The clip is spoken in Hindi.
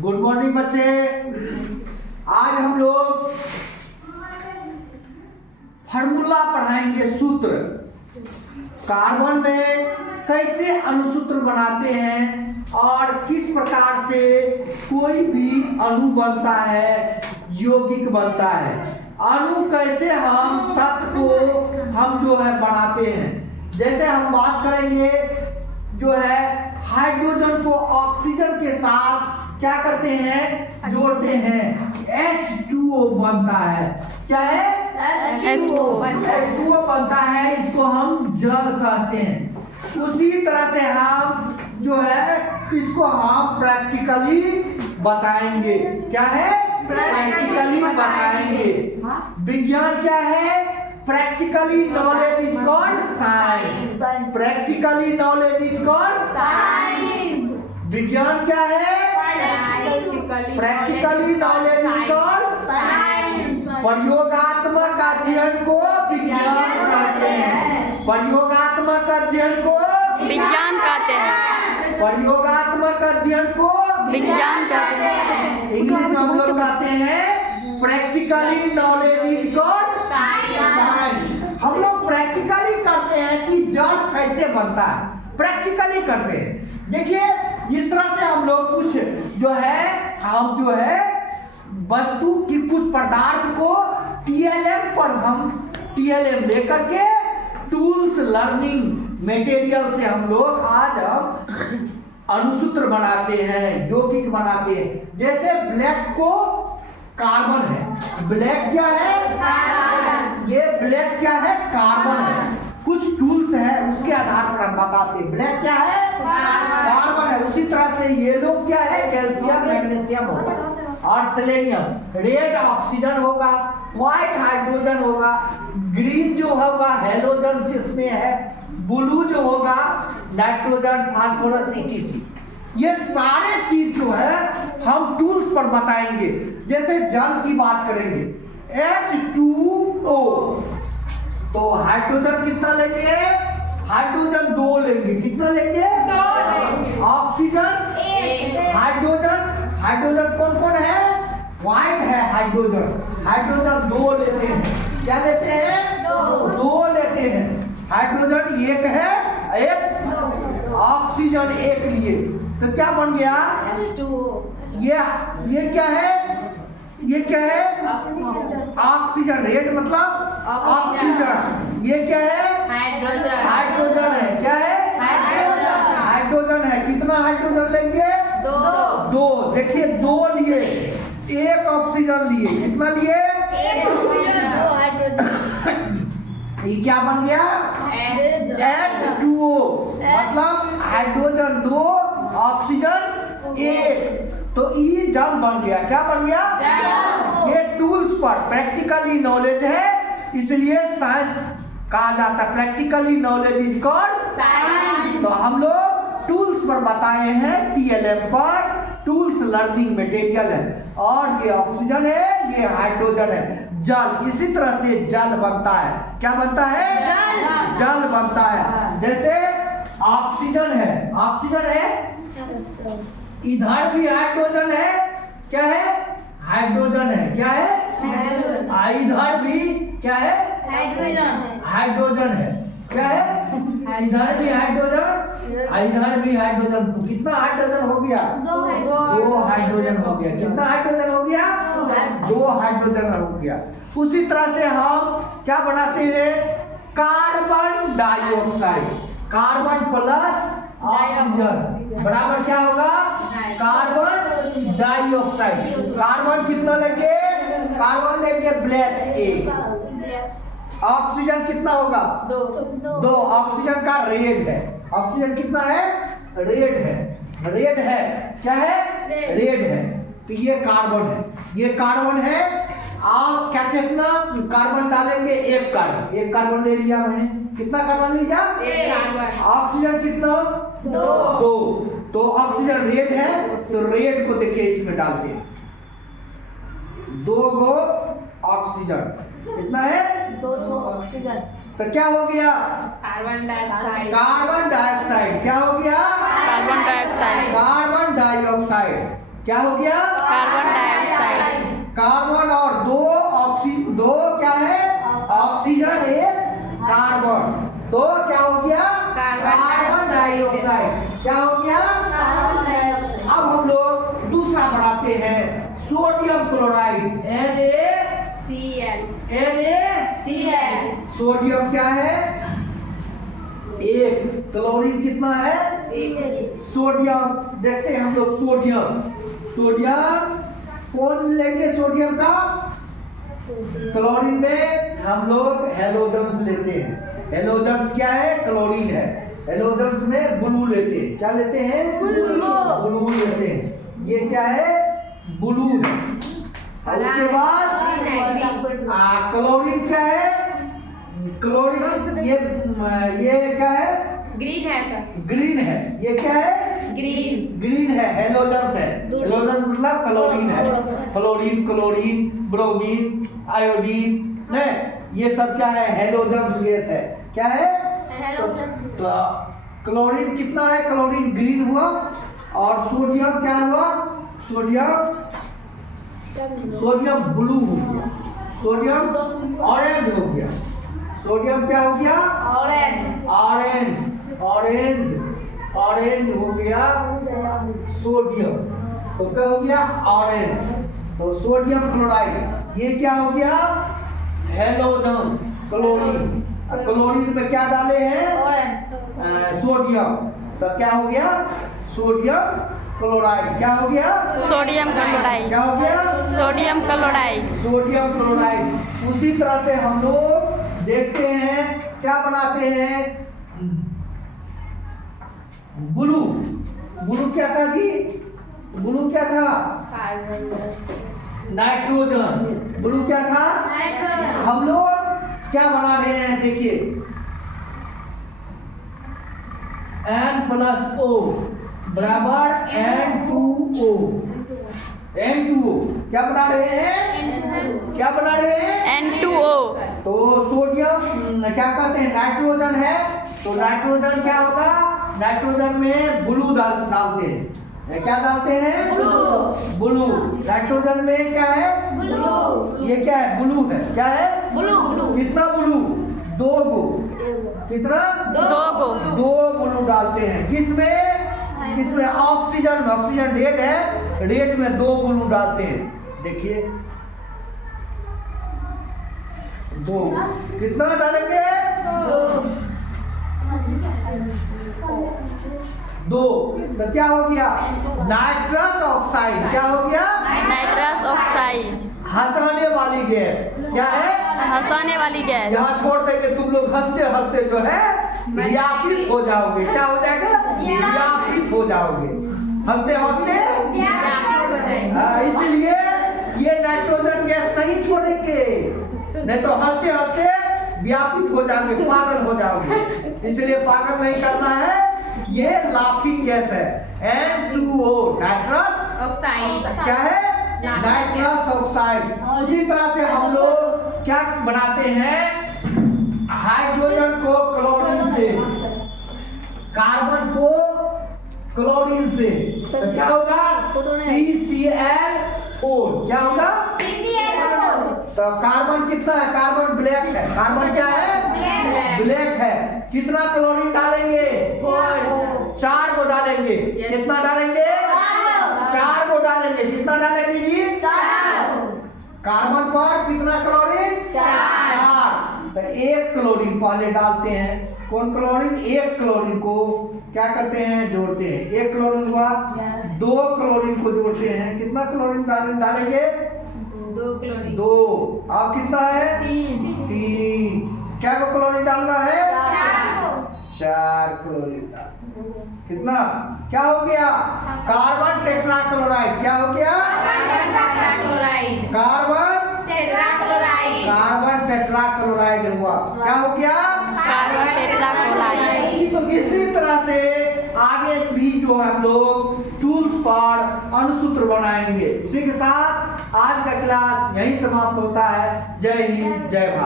गुड मॉर्निंग बच्चे। आज हम लोग फार्मूला पढ़ाएंगे, सूत्र। कार्बन में कैसे अणुसूत्र बनाते हैं और किस प्रकार से कोई भी अणु बनता है, यौगिक बनता है। अणु कैसे हम तत्व को हम जो है बनाते हैं। जैसे हम बात करेंगे जो है हाइड्रोजन को ऑक्सीजन के साथ क्या करते हैं, जोड़ते हैं, H2O बनता है। क्या है? H2O बनता है, इसको हम जल कहते हैं। उसी तरह से हम जो है इसको हम प्रैक्टिकली बताएंगे। क्या है? प्रैक्टिकली बताएंगे। विज्ञान क्या है? Practically knowledge is called science. Practically knowledge is called science. विज्ञान क्या है? Practically knowledge is called science. प्रयोगात्मक अध्ययन को विज्ञान कहते हैं। प्रयोगात्मक अध्ययन को विज्ञान कहते हैं। प्रयोगात्मक अध्ययन को विज्ञान कहते हैं। इंग्लिश में हम लोग कहते हैं practically knowledge is called science. हम लोग प्रैक्टिकली करते हैं कि जल कैसे बनता है, प्रैक्टिकली करते हैं। देखिए इस तरह से हम लोग कुछ जो है वस्तु की कुछ पदार्थ को टीएलएम पर हम टीएलएम लेकर के टूल्स लर्निंग मटेरियल से हम लोग आज हम अणुसूत्र बनाते हैं, यौगिक बनाते हैं। जैसे ब्लैक को कार्बन है। ब्लैक क्या है? ये ब्लैक क्या है? कार्बन है। कुछ टूल्स है उसके आधार पर हम बताते हैं। ब्लैक क्या है? कार्बन है। उसी तरह से येलो क्या है? कैल्शियम मैग्नीशियम होगा। और सेलेनियम, रेड ऑक्सीजन होगा, व्हाइट हाइड्रोजन होगा, ग्रीन जो होगा हेलोजन जिसमें है, ब्लू जो होगा नाइट्रोजन, फास्फोरस, etc। ये सारे चीज जो है हम टूल्स पर बताएंगे। जैसे जल की बात करेंगे, H2O, तो हाइड्रोजन कितना लेंगे? हाइड्रोजन 2 लेंगे। कितना लेंगे? 2। ऑक्सीजन 1। हाइड्रोजन कौन कौन है? व्हाइट है हाइड्रोजन। हाइड्रोजन 2 लेते हैं। क्या लेते हैं? 2 लेते हैं। हाइड्रोजन 1 है, 1 ऑक्सीजन 1 लिए, तो क्या बन गया? ये क्या है? ये क्या है? ऑक्सीजन। रेड मतलब ऑक्सीजन। ये क्या है? हाइड्रोजन है। क्या है? हाइड्रोजन है। कितना हाइड्रोजन लेंगे? 2। देखिए 2 लिए, 1 ऑक्सीजन लिए। कितना लिए? 1 ऑक्सीजन, 2 हाइड्रोजन। ये क्या बन गया? H2O मतलब हाइड्रोजन 2 ऑक्सीजन 1। तो ये जल बन गया। क्या बन गया? ये टूल्स पर प्रैक्टिकली नॉलेज है, इसलिए साइंस कहा जाता है। Practically knowledge is called science. तो हम लोग टूल्स पर बताए हैं, टीएलएम पर टूल्स लर्निंग मटेरियल है। और ये ऑक्सीजन है, ये हाइड्रोजन है। जल, इसी तरह से जल बनता है। क्या बनता है? जल बनता है। जैसे ऑक्सीजन है, ऑक्सीजन है, इधर भी हाइड्रोजन है। क्या है? हाइड्रोजन है। क्या है? इधर भी क्या है? हाइड्रोजन है। क्या है? इधर भी हाइड्रोजन, इधर भी हाइड्रोजन। तो कितना हाइड्रोजन हो गया? 2 हाइड्रोजन हो गया। कितना हाइड्रोजन हो गया? 2 हाइड्रोजन हो गया। उसी तरह से हम क्या बनाते हैं? Carbon dioxide. Carbon plus oxygen बराबर क्या होगा? Carbon dioxide. कार्बन कितना लेंगे? कार्बन लेंगे ब्लैक 1। ऑक्सीजन कितना होगा? 2। ऑक्सीजन का रेड है। ऑक्सीजन कितना है? रेड है। रेड है। क्या है? रेड है। तो ये कार्बन है, ये कार्बन है। आप क्या कितना कार्बन डालेंगे? 1 कार्बन। 1 कार्बन ले लिया मैंने। कितना कार्बन लिया? 1। ऑक्सीजन कितना? 2। तो ऑक्सीजन रेड है, तो रेड को देखिए इसमें डालते हैं। 2 गो ऑक्सीजन। कितना है? 2 ऑक्सीजन। तो क्या हो गया? Carbon dioxide. Carbon dioxide. क्या हो गया? Carbon dioxide. Carbon dioxide. क्या हो गया? Carbon dioxide. कार्बन और दो क्या है? ऑक्सीजन एक कार्बन, तो क्या हो गया? Carbon dioxide. क्या हो गया? अब हम लोग दूसरा बढ़ाते हैं, सोडियम क्लोराइड NaCl। सोडियम क्या है? एक। क्लोरीन कितना है? सोडियम देखते हैं हम लोग। सोडियम कौन लेंगे? सोडियम का क्लोरीन में हम लोग हेलोजन्स लेते हैं। हेलोजन्स क्या है? क्लोरीन है। हेलोजन्स में ब्लू लेते हैं। क्या लेते हैं? ब्लू लेते हैं। ये क्या है? ब्लू है। और उसके बाद क्लोरीन क्या है? क्लोरीन ये क्या है? ग्रीन है सर। ग्रीन है। ये क्या है? ग्रीन है। हेलोजन्स है। हेलोजन मतलब क्लोरीन है। क्लोरीन, ब्रोमीन, आयोडीन है, ये सब क्या है? हेलोजन्स गैस है। क्या है? तो क्लोरीन कितना है? क्लोरीन ग्रीन हुआ। और सोडियम क्या हुआ? सोडियम ब्लू हो गया। सोडियम ऑरेंज हो गया। सोडियम क्या हो गया? ऑरेंज हो गया सोडियम। तो क्या हो गया? ऑरेंज। तो सोडियम क्लोराइड ये क्या हो गया? हेलोजन। क्लोरीन, क्लोरीन में क्या डाले हैं? सोडियम। तो क्या हो गया? Sodium chloride. क्या हो गया? Sodium chloride. क्या हो गया? Sodium chloride. उसी तरह से हम लोग देखते हैं क्या बनाते हैं? ब्लू क्या था जी? ब्लू क्या था? नाइट्रोजन। ब्लू क्या था? हम लोग क्या बना रहे हैं? देखिए, N+O बराबर N2O। क्या बना रहे हैं? N2O। तो सोडियम क्या कहते हैं? नाइट्रोजन है। तो नाइट्रोजन क्या होगा? नाइट्रोजन में ब्लू डालते हैं। क्या डालते हैं? ब्लू। नाइट्रोजन में क्या है? ये क्या है? ब्लू है। क्या है? कितना ब्लू? 2 गो। कितना? 2 गो। 2 ब्लू डालते हैं। किसमें? ऑक्सीजन रेड है। रेड में 2 ब्लू डालते हैं। देखिए 2। कितना डालेंगे? 2। तो क्या हो गया? Nitrous oxide. क्या हो गया? Nitrous oxide. हंसाने वाली गैस। क्या है? हंसाने वाली गैस। यहाँ छोड़ देंगे, तुम लोग हंसते हंसते जो है व्यापित हो जाओगे। क्या हो जाएगा? व्यापित हो जाओगे। हंसते हंसते इसलिए ये नाइट्रोजन गैस नहीं छोड़ेंगे, नहीं तो हंसते हंसते व्यापित हो जाओगे, पागल हो जाओगे। इसलिए पागल नहीं करना है। ये लाफिंग गैस है। N2O nitrous oxide. क्या है? Nitrous oxide. उसी तरह से हम लोग क्या बनाते हैं? हाइड्रोजन को क्लोरीन से, कार्बन को क्लोरीन से, तो क्या होगा? CCl4। क्या होगा? तो कार्बन कितना है? कार्बन ब्लैक है। कार्बन क्या है? ब्लैक है। कितना क्लोरीन डालेंगे? 4 को डालेंगे। कितना डालेंगे? 4 को डालेंगे। कितना डालेंगे जी? 4। कार्बन पर कितना क्लोरीन? 4। तो 1 क्लोरीन पहले डालते हैं। कौन क्लोरीन? 1 क्लोरीन को क्या करते हैं? जोड़ते हैं। 1 क्लोरीन हुआ। 2 क्लोरीन को जोड़ते हैं। कितना क्लोरीन डालेंगे? 2 क्लोरीन। 2। अब कितना है? 3। क्या को क्लोरीन डालना है? 4 क्लोरीन। कितना? क्या हो गया? Carbon tetrachloride. क्या हो गया? कार्बन टेट्राक्लोराइड हुआ। क्या हो गया? Carbon tetrachloride. इसी तरह से आगे भी जो हम लोग टूल्स पर अणुसूत्र बनाएंगे। इसी के साथ आज का क्लास यही समाप्त होता है। जय हिंद, जय भारत।